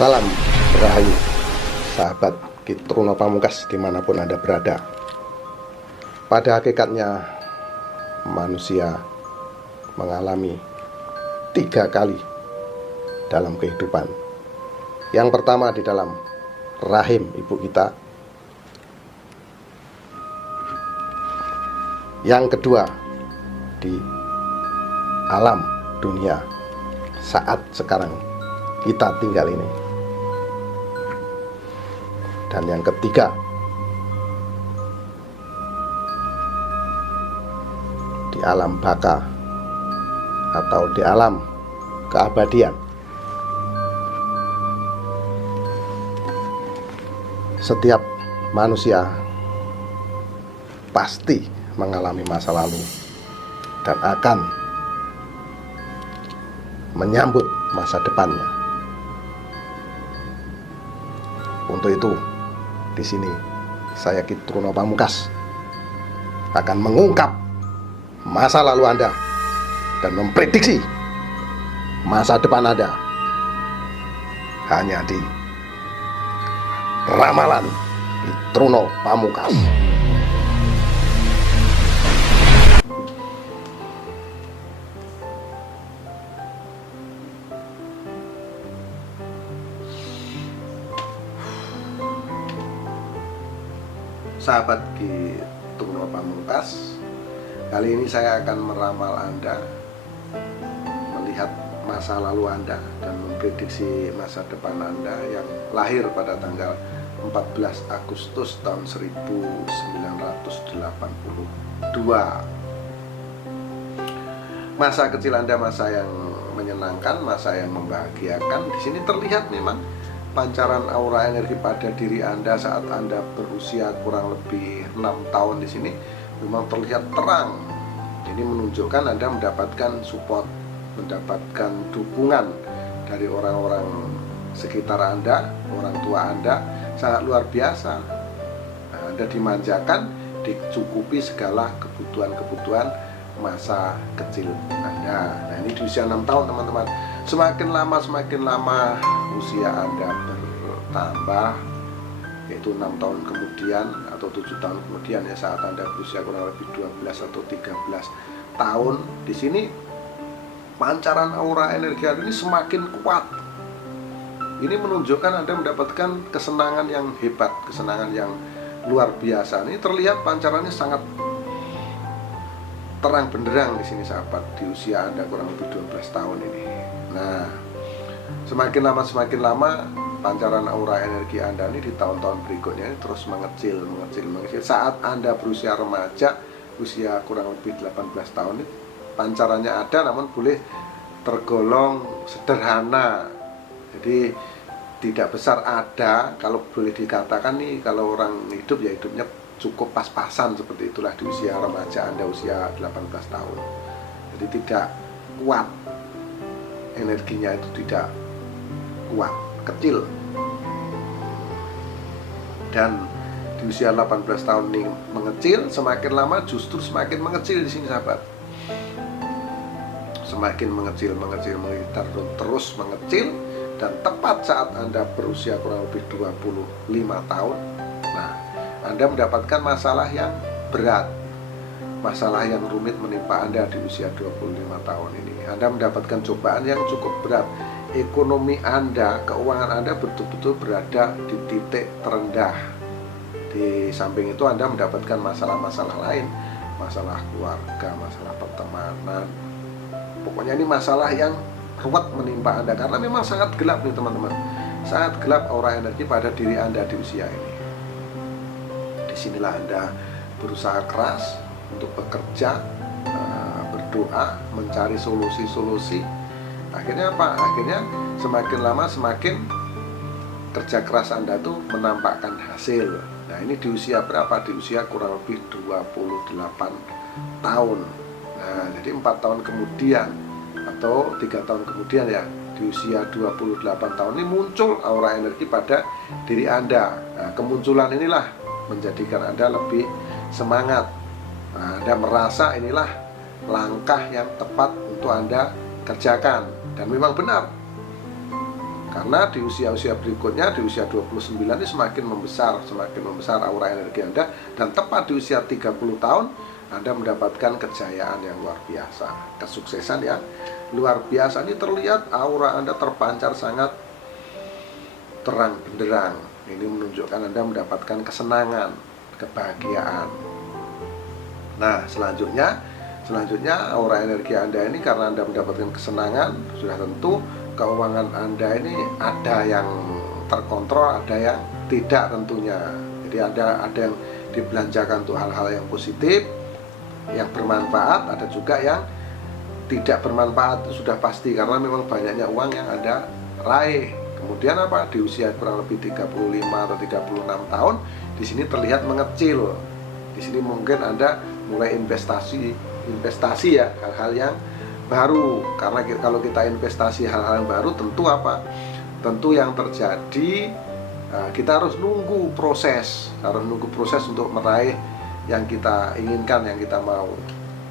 Salam Rahayu, sahabat Kitruno Pamungkas dimanapun Anda berada. Pada hakikatnya manusia mengalami 3 kali dalam kehidupan. Yang pertama di dalam rahim ibu kita, yang kedua di alam dunia saat sekarang kita tinggal ini, dan yang ketiga di alam baka atau di alam keabadian. Setiap manusia pasti mengalami masa lalu dan akan menyambut masa depannya. Untuk itu, di sini saya Kitruno Pamungkas akan mengungkap masa lalu Anda dan memprediksi masa depan Anda hanya di Ramalan Kitruno Pamungkas. Sahabat Kitruno Pamungkas, kali ini saya akan meramal Anda, melihat masa lalu Anda dan memprediksi masa depan Anda yang lahir pada tanggal 14 Agustus tahun 1982. Masa kecil Anda masa yang menyenangkan, masa yang membahagiakan. Di sini terlihat memang pancaran aura energi pada diri Anda saat Anda berusia kurang lebih 6 tahun. Di sini memang terlihat terang. Ini menunjukkan Anda mendapatkan support, mendapatkan dukungan dari orang-orang sekitar Anda, orang tua Anda sangat luar biasa. Anda dimanjakan, dicukupi segala kebutuhan-kebutuhan masa kecil Anda. Nah, ini di usia 6 tahun teman-teman. Semakin lama usia Anda bertambah, yaitu 6 tahun kemudian atau 7 tahun kemudian ya, saat Anda berusia kurang lebih 12 atau 13 tahun. Di sini pancaran aura energi Anda ini semakin kuat. Ini menunjukkan Anda mendapatkan kesenangan yang hebat, kesenangan yang luar biasa. Ini terlihat pancarannya sangat terang benderang di sini sahabat, di usia Anda kurang lebih 12 tahun ini. Nah, semakin lama pancaran aura energi Anda ini di tahun-tahun berikutnya ini terus mengecil. Saat Anda berusia remaja, usia kurang lebih 18 tahun ini pancarannya ada, namun boleh tergolong sederhana. Jadi tidak besar ada, kalau boleh dikatakan nih, kalau orang hidup ya hidupnya cukup pas-pasan seperti itulah di usia remaja Anda, usia 18 tahun. Jadi tidak kuat, energinya itu tidak kuat, kecil. Dan di usia 18 tahun ini mengecil, semakin lama justru semakin mengecil di sini sahabat. Semakin mengecil terus mengecil, dan tepat saat Anda berusia kurang lebih 25 tahun, nah, Anda mendapatkan masalah yang berat, masalah yang rumit menimpa Anda di usia 25 tahun ini. Anda mendapatkan cobaan yang cukup berat. Ekonomi Anda, keuangan Anda betul-betul berada di titik terendah. Di samping itu Anda mendapatkan masalah-masalah lain, masalah keluarga, masalah pertemanan. Pokoknya ini masalah yang ruwet menimpa Anda, karena memang sangat gelap nih teman-teman. Sangat gelap aura energi pada diri Anda di usia ini. Disinilah Anda berusaha keras untuk bekerja, berdoa, mencari solusi-solusi. Akhirnya apa? Akhirnya semakin lama semakin kerja keras Anda tuh menampakkan hasil. Nah, ini di usia berapa? Di usia kurang lebih 28 tahun. Nah, jadi 4 tahun kemudian atau 3 tahun kemudian ya, di usia 28 tahun ini muncul aura energi pada diri Anda. Nah, kemunculan inilah menjadikan Anda lebih semangat. Nah, Anda merasa inilah langkah yang tepat untuk Anda kerjakan. Dan memang benar, Karena di usia-usia berikutnya, di usia 29 ini semakin membesar aura energi Anda, dan tepat di usia 30 tahun Anda mendapatkan kejayaan yang luar biasa, kesuksesan yang luar biasa. Ini terlihat aura Anda terpancar sangat terang benderang. Ini menunjukkan Anda mendapatkan kesenangan, kebahagiaan. Nah, selanjutnya aura energi Anda ini, karena Anda mendapatkan kesenangan, sudah tentu keuangan Anda ini ada yang terkontrol, ada yang tidak tentunya. Jadi ada yang dibelanjakan untuk hal-hal yang positif, yang bermanfaat, ada juga yang tidak bermanfaat, itu sudah pasti, karena memang banyaknya uang yang Anda raih. Kemudian apa? Di usia kurang lebih 35 atau 36 tahun, di sini terlihat mengecil. Di sini mungkin Anda mulai investasi ya, hal-hal yang baru. Karena kalau kita investasi hal-hal yang baru, tentu apa? Tentu yang terjadi, kita harus nunggu proses untuk meraih yang kita inginkan, yang kita mau.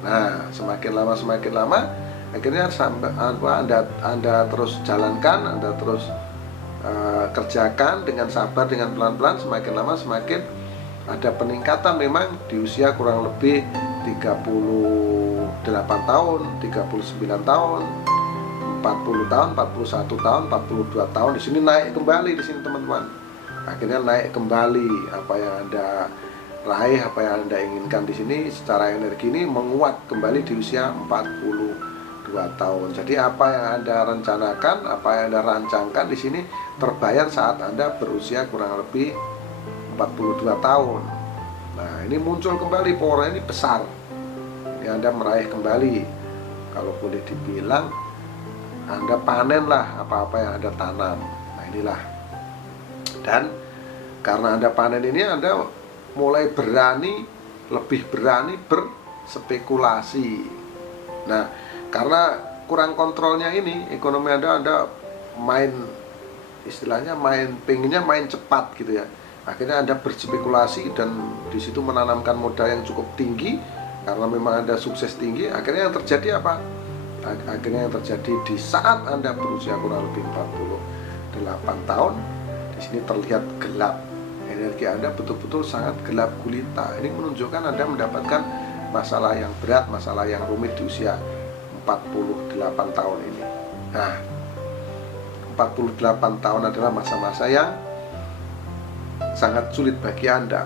Nah, semakin lama akhirnya sampai Anda terus jalankan, Anda terus kerjakan dengan sabar, dengan pelan-pelan, semakin lama semakin ada peningkatan. Memang di usia kurang lebih 38 tahun, 39 tahun, 40 tahun, 41 tahun, 42 tahun, di sini naik kembali, di sini teman-teman. Akhirnya naik kembali apa yang Anda raih, apa yang Anda inginkan di sini secara energi ini menguat kembali di usia 42 tahun. Jadi apa yang Anda rencanakan, apa yang Anda rancangkan di sini terbayar saat Anda berusia kurang lebih 42 tahun. Nah, ini muncul kembali, powernya ini besar. Ini Anda meraih kembali. Kalau boleh dibilang, Anda panenlah apa-apa yang Anda tanam. Nah, inilah. Dan karena Anda panen ini, Anda mulai lebih berani berspekulasi. Nah, karena kurang kontrolnya ini, ekonomi Anda pengennya main cepat gitu ya. Akhirnya Anda berspekulasi dan di situ menanamkan modal yang cukup tinggi. Karena memang Anda sukses tinggi, akhirnya yang terjadi apa? Akhirnya yang terjadi di saat Anda berusia kurang lebih 48 tahun, di sini terlihat gelap. Energi Anda betul-betul sangat gelap gulita. Ini menunjukkan Anda mendapatkan masalah yang berat, masalah yang rumit di usia 48 tahun ini. Nah, 48 tahun adalah masa-masa yang sangat sulit bagi Anda,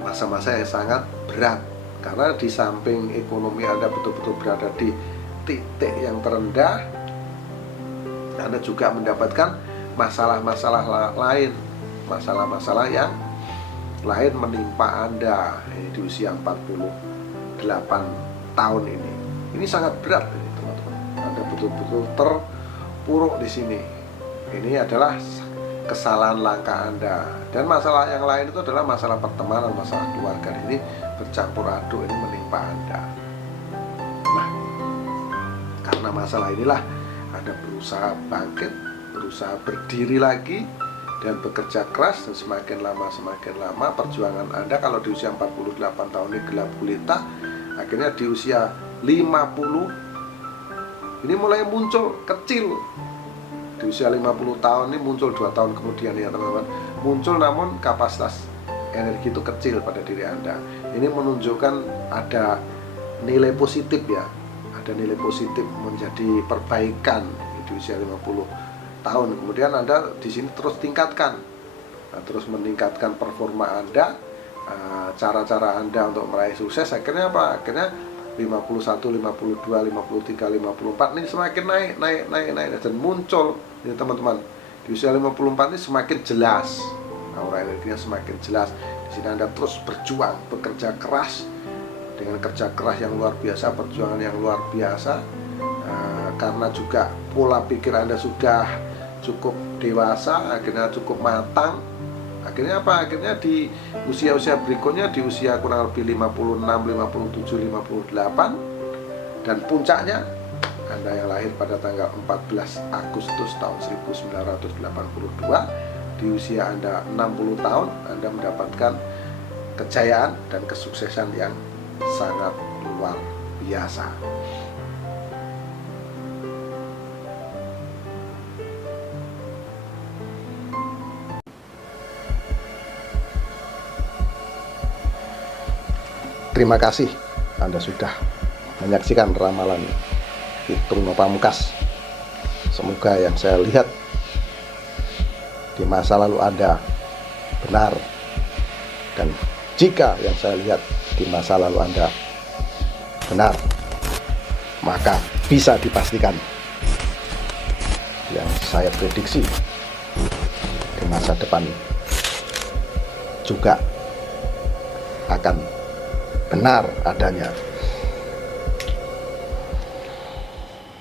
masa-masa yang sangat berat. Karena di samping ekonomi Anda betul-betul berada di titik yang terendah, Anda juga mendapatkan masalah-masalah lain, masalah-masalah yang lain menimpa Anda di usia 48 tahun ini. Ini sangat berat ini, teman-teman. Anda betul-betul terpuruk di sini. Ini adalah kesalahan langkah Anda. Dan masalah yang lain itu adalah masalah pertemanan, masalah keluarga. Ini bercampur aduk, ini menimpa Anda. Nah, karena masalah inilah Anda berusaha bangkit, berusaha berdiri lagi dan bekerja keras, dan semakin lama perjuangan Anda, kalau di usia 48 tahun ini gelap gulita, akhirnya di usia 50 ini mulai muncul kecil. Di usia 50 tahun ini muncul 2 tahun kemudian ya teman-teman, muncul, namun kapasitas energi itu kecil pada diri Anda. Ini menunjukkan ada nilai positif ya, ada nilai positif menjadi perbaikan di usia 50 tahun. Kemudian Anda di sini terus tingkatkan, terus meningkatkan performa Anda, cara-cara Anda untuk meraih sukses. Akhirnya apa? Akhirnya 51, 52, 53, 54 ini semakin naik dan muncul ini teman-teman. Di usia 54 ini semakin jelas, aura energinya semakin jelas. Di sini Anda terus berjuang, bekerja keras dengan kerja keras yang luar biasa, perjuangan yang luar biasa. Karena juga pola pikir Anda sudah cukup dewasa, akhirnya cukup matang. Akhirnya apa? Akhirnya di usia-usia berikutnya, di usia kurang lebih 56, 57, 58, dan puncaknya Anda yang lahir pada tanggal 14 Agustus tahun 1982, di usia Anda 60 tahun, Anda mendapatkan kejayaan dan kesuksesan yang sangat luar biasa. Terima kasih Anda sudah menyaksikan ramalan Hitungno Pamungkas. Semoga yang saya lihat di masa lalu Anda benar, dan jika yang saya lihat di masa lalu Anda benar, maka bisa dipastikan yang saya prediksi di masa depan juga akan benar adanya.